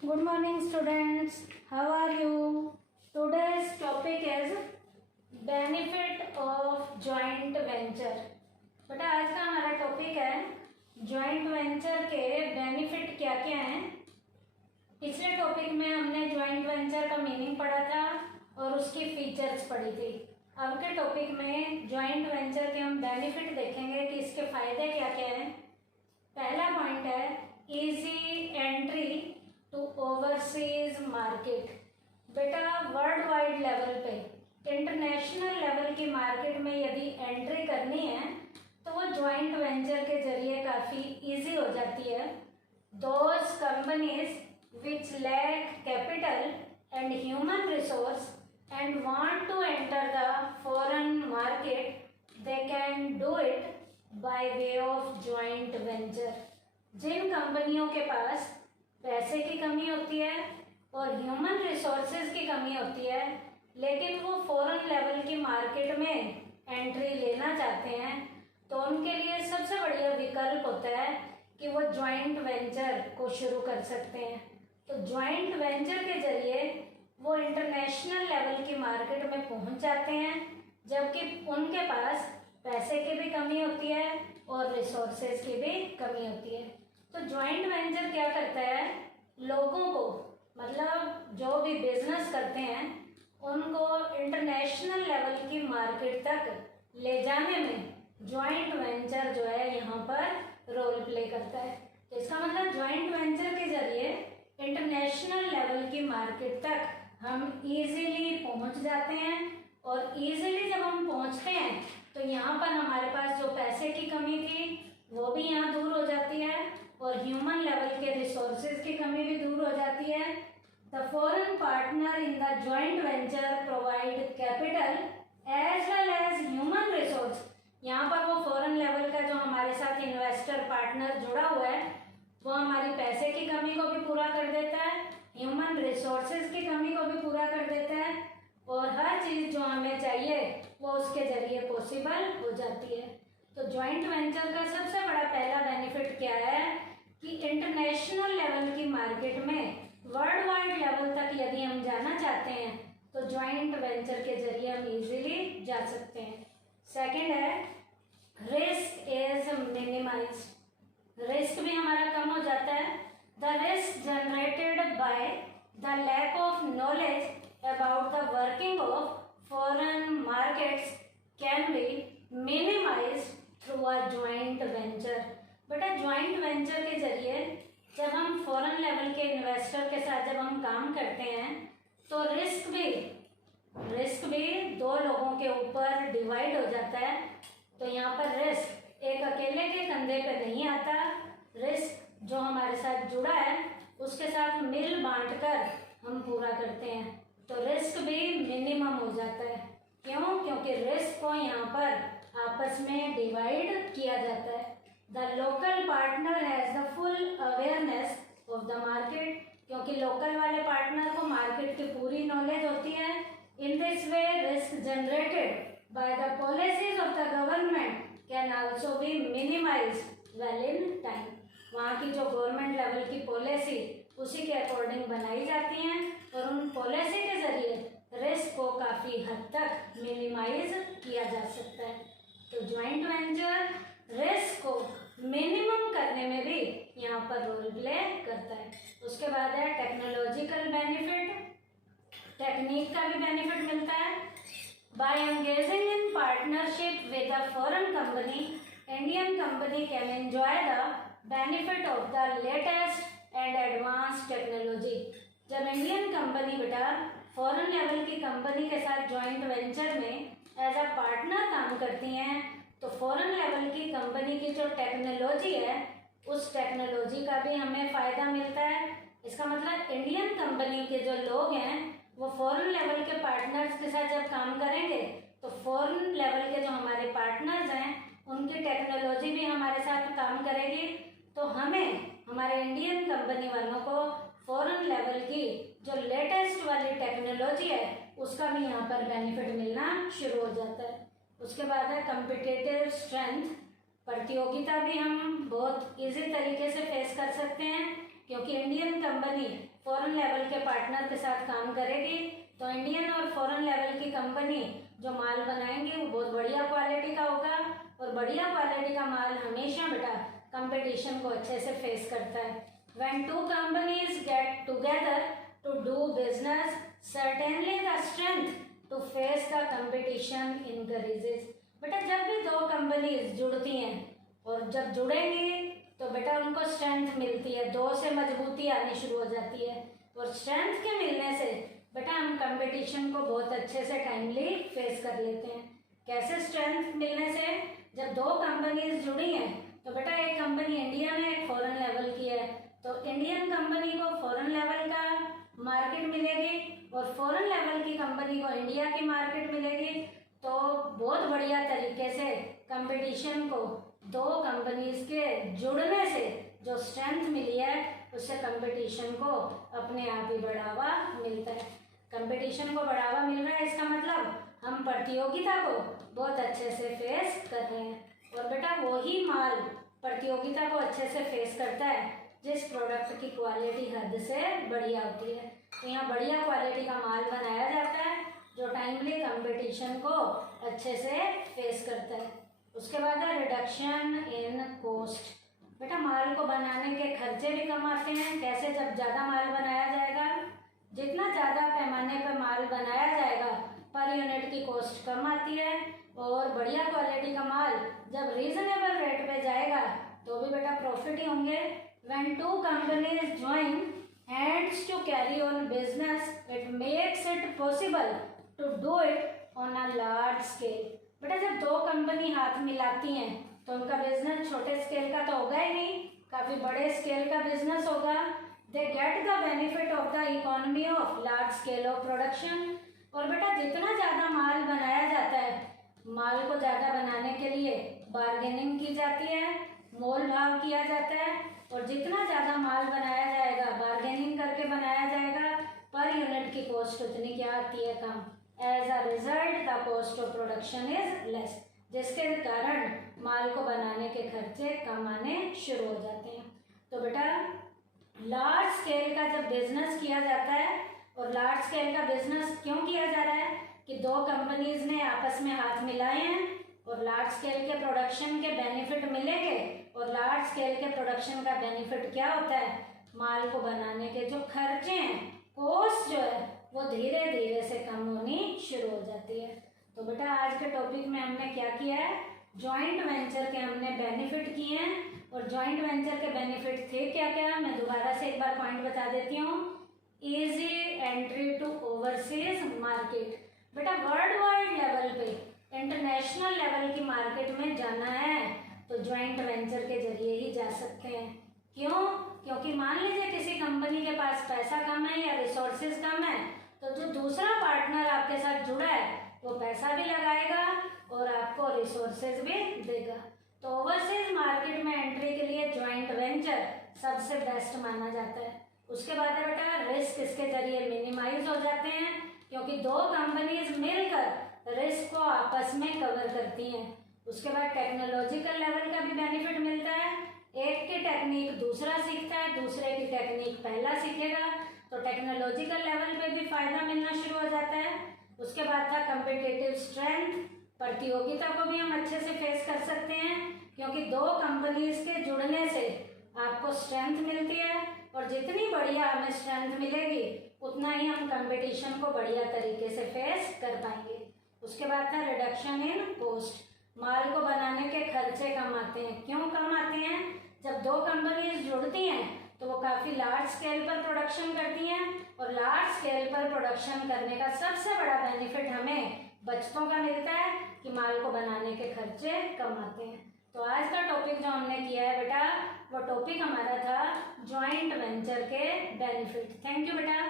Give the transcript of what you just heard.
Good morning students. How are you? Today's topic is benefit of joint venture. बेटा आज का हमारा topic है जॉइंट वेंचर के बेनिफिट क्या क्या हैं। पिछले टॉपिक में हमने जॉइंट वेंचर का मीनिंग पढ़ा था और उसकी फीचर्स पढ़ी थी। अब के टॉपिक में जॉइंट वेंचर के हम बेनिफिट देखेंगे कि इसके फायदे क्या क्या हैं। पहला पॉइंट है easy entry to overseas market. बेटा वर्ल्ड वाइड लेवल पे इंटरनेशनल लेवल की मार्केट में यदि एंट्री करनी है तो वो जॉइंट वेंचर के जरिए काफ़ी इजी हो जाती है। Those companies which lack capital and human resource and want to enter the foreign market they can do it by way of joint venture. जिन कंपनियों के पास पैसे की कमी होती है और ह्यूमन रिसोर्सेज की कमी होती है लेकिन वो फॉरेन लेवल की मार्केट में एंट्री लेना चाहते हैं तो उनके लिए सबसे बढ़िया विकल्प होता है कि वो जॉइंट वेंचर को शुरू कर सकते हैं। तो जॉइंट वेंचर के जरिए वो इंटरनेशनल लेवल की मार्केट में पहुंच जाते हैं जबकि उनके पास पैसे की भी कमी होती है और रिसोर्सेज की भी कमी होती है। तो जॉइंट वेंचर क्या करता है, लोगों को मतलब जो भी बिजनेस करते हैं उनको इंटरनेशनल लेवल की मार्केट तक ले जाने में जॉइंट वेंचर जो है यहाँ पर रोल प्ले करता है। तो इसका मतलब जॉइंट वेंचर के जरिए इंटरनेशनल लेवल की मार्केट तक हम इजीली पहुँच जाते हैं और इजीली जब हम पहुँचते हैं तो यहाँ पर हमारे पास जो पैसे की कमी थी वो भी यहाँ दूर हो जाती है और ह्यूमन लेवल के रिसोर्सेज की कमी भी दूर हो जाती है। The foreign partner in the joint venture provide capital as well as human resource. यहाँ पर वो फॉरेन लेवल का जो हमारे साथ इन्वेस्टर पार्टनर जुड़ा हुआ है वो हमारी पैसे की कमी को भी पूरा कर देता है, ह्यूमन रिसोर्सेज की कमी को भी पूरा कर देता है और हर चीज़ जो हमें चाहिए वो उसके जरिए पॉसिबल हो जाती है। तो जॉइंट वेंचर का सबसे बड़ा पहला बेनिफिट क्या है कि इंटरनेशनल लेवल की मार्केट में वर्ल्ड वाइड लेवल तक यदि हम जाना चाहते हैं तो जॉइंट वेंचर के जरिए हम इजीली जा सकते हैं। सेकंड है रिस्क इज मिनिमाइज्ड। रिस्क भी हमारा कम हो जाता है। The risk generated by the lack of knowledge about the working of foreign markets can be minimised through a joint venture. बेटा जॉइंट वेंचर के जरिए जब हम फॉरेन लेवल के इन्वेस्टर के साथ जब हम काम करते हैं तो रिस्क भी दो लोगों के ऊपर डिवाइड हो जाता है। तो यहाँ पर रिस्क एक अकेले के कंधे पे नहीं आता, रिस्क जो हमारे साथ जुड़ा है उसके साथ मिल बांट कर हम पूरा करते हैं तो रिस्क भी मिनिमम हो जाता है। क्यों? क्योंकि रिस्क को यहाँ पर आपस में डिवाइड किया जाता है। The local partner has the full awareness of the market. क्योंकि लोकल वाले पार्टनर को मार्केट की पूरी नॉलेज होती है। In this way risk generated by the policies of the government can also be minimised well in time. वहाँ की जो गवर्नमेंट लेवल की पॉलिसी उसी के अकॉर्डिंग बनाई जाती हैं और उन पॉलिसी के जरिए रिस्क को काफ़ी हद तक मिनिमाइज किया जा सकता है। तो जॉइंट वेंचर रिस्क को मिनिमम करने में भी यहाँ पर रोल प्ले करता है। उसके बाद है टेक्नोलॉजिकल बेनिफिट। टेक्निक का भी बेनिफिट मिलता है। By engaging in partnership with a foreign company Indian company can enjoy the benefit of the latest and advance technology. जब इंडियन कंपनी बेटा फॉरेन लेवल की कंपनी के साथ जॉइंट वेंचर में एज अ पार्टनर काम करती हैं तो फॉरेन लेवल की कंपनी की जो टेक्नोलॉजी है उस टेक्नोलॉजी का भी हमें फ़ायदा मिलता है। इसका मतलब इंडियन कंपनी के जो लोग हैं वो फॉरेन लेवल के पार्टनर्स के साथ जब काम करेंगे तो फॉरेन लेवल के जो हमारे पार्टनर्स हैं उनकी टेक्नोलॉजी भी हमारे साथ काम करेगी तो हमें हमारे इंडियन कंपनी वालों को फॉरेन लेवल की जो लेटेस्ट वाली टेक्नोलॉजी है उसका भी यहाँ पर बेनिफिट मिलना शुरू हो जाता है। उसके बाद है कम्पिटिटिव स्ट्रेंथ। प्रतियोगिता भी हम बहुत इजी तरीके से फेस कर सकते हैं। क्योंकि इंडियन कंपनी फॉरेन लेवल के पार्टनर के साथ काम करेगी तो इंडियन और फॉरेन लेवल की कंपनी जो माल बनाएंगे वो बहुत बढ़िया क्वालिटी का होगा, और बढ़िया क्वालिटी का माल हमेशा बेटा कंपटीशन को अच्छे से फेस करता है। When two companies get together to do business, certainly the strength to face the competition increases. बेटा जब भी दो कंपनीज जुड़ती हैं और जब जुड़ेंगी तो बेटा उनको स्ट्रेंथ मिलती है, दो से मजबूती आनी शुरू हो जाती है, और स्ट्रेंथ के मिलने से बेटा हम कंपटीशन को बहुत अच्छे से टाइमली फेस कर लेते हैं। कैसे स्ट्रेंथ मिलने से? जब दो कंपनीज जुड़ी हैं तो बेटा एक कंपनी इंडियन है, एक फॉरेन लेवल की है, तो इंडियन कंपनी को फॉरेन लेवल का मार्केट मिलेगी और फॉरेन लेवल की कंपनी को इंडिया की मार्केट मिलेगी। तो बहुत बढ़िया तरीके से कंपटीशन को दो कंपनीज के जुड़ने से जो स्ट्रेंथ मिली है उससे कंपटीशन को अपने आप ही बढ़ावा मिलता है। कंपटीशन को बढ़ावा मिल रहा है, इसका मतलब हम प्रतियोगिता को बहुत अच्छे से फेस कर रहे हैं, और बेटा वही माल प्रतियोगिता को अच्छे से फेस करता है जिस प्रोडक्ट की क्वालिटी हद से बढ़िया होती है। तो यहाँ बढ़िया क्वालिटी का माल बनाया जाता है जो टाइमली कंपटीशन को अच्छे से फेस करता है। उसके बाद है रिडक्शन इन कॉस्ट। बेटा माल को बनाने के खर्चे भी कम आते हैं। कैसे? जब ज़्यादा माल बनाया जाएगा, जितना ज़्यादा पैमाने पर माल बनाया जाएगा पर यूनिट की कॉस्ट कम आती है, और बढ़िया क्वालिटी का माल जब रीजनेबल रेट पे जाएगा तो भी बेटा प्रॉफिट ही होंगे। When two companies join hands to carry on business, it makes it possible to do it on a large scale. बेटा जब दो कंपनी हाथ मिलाती हैं तो उनका बिजनेस छोटे स्केल का तो होगा ही नहीं, काफ़ी बड़े स्केल का बिजनेस होगा। They get the benefit of the economy of large scale of production. और बेटा जितना ज़्यादा माल बनाया जाता है, माल को ज़्यादा बनाने के लिए बार्गेनिंग की जाती है, मोल भाव किया जाता है, और जितना ज़्यादा माल बनाया जाएगा, बार्गेनिंग करके बनाया जाएगा, पर यूनिट की कॉस्ट उतनी क्या आती है? कम। As a result the cost of production is less, जिसके कारण माल को बनाने के खर्चे कम आने शुरू हो जाते हैं। तो बेटा लार्ज स्केल का जब बिजनेस किया जाता है, और लार्ज स्केल का बिजनेस क्यों किया जा रहा है कि दो कंपनीज ने आपस में हाथ मिलाए हैं और लार्ज स्केल के प्रोडक्शन के बेनिफिट मिलेंगे। और लार्ज स्केल के प्रोडक्शन का बेनिफिट क्या होता है? माल को बनाने के जो खर्चे हैं, कॉस्ट जो है वो धीरे धीरे से कम होनी शुरू हो जाती है। तो बेटा आज के टॉपिक में हमने क्या किया है? जॉइंट वेंचर के हमने बेनिफिट किए हैं, और जॉइंट वेंचर के बेनिफिट थे क्या क्या, मैं दोबारा से एक बार पॉइंट बता देती हूँ। Easy entry to overseas market. बेटा वर्ल्ड वाइड लेवल पे, इंटरनेशनल लेवल की मार्केट में जाना है तो ज्वाइंट वेंचर के जरिए ही जा सकते हैं। क्यों? क्योंकि मान लीजिए किसी कंपनी के पास पैसा कम है या रिसोर्सेज कम है, तो जो दूसरा पार्टनर आपके साथ जुड़ा है वो पैसा भी लगाएगा और आपको रिसोर्सेज भी देगा। तो ओवरसीज मार्केट में एंट्री के लिए ज्वाइंट वेंचर सबसे बेस्ट माना जाता है। उसके बाद है बेटा रिस्क इसके जरिए मिनिमाइज हो जाते हैं, क्योंकि दो कंपनीज मिलकर रिस्क को आपस में कवर करती हैं। उसके बाद टेक्नोलॉजिकल लेवल का भी बेनिफिट मिलता है। एक की टेक्निक दूसरा सीखता है, दूसरे की टेक्निक पहला सीखेगा, तो टेक्नोलॉजिकल लेवल पे भी फायदा मिलना शुरू हो जाता है। उसके बाद था कम्पिटिटिव स्ट्रेंथ, प्रतियोगिता को भी हम अच्छे से फेस कर सकते हैं, क्योंकि दो कंपनीज के जुड़ने से आपको स्ट्रेंथ मिलती है, और जितनी बढ़िया हमें स्ट्रेंथ मिलेगी उतना ही हम कंपटीशन को बढ़िया तरीके से फेस कर पाएंगे। उसके बाद था रिडक्शन इन कॉस्ट, माल को बनाने के खर्चे कम आते हैं। क्यों कम आते हैं? जब दो कंपनीज जुड़ती हैं तो वो काफ़ी लार्ज स्केल पर प्रोडक्शन करती हैं, और लार्ज स्केल पर प्रोडक्शन करने का सबसे बड़ा बेनिफिट हमें बचतों का मिलता है कि माल को बनाने के खर्चे कम आते हैं। तो आज का टॉपिक जो हमने किया है बेटा, वो टॉपिक हमारा था जॉइंट वेंचर के बेनिफिट। थैंक यू बेटा।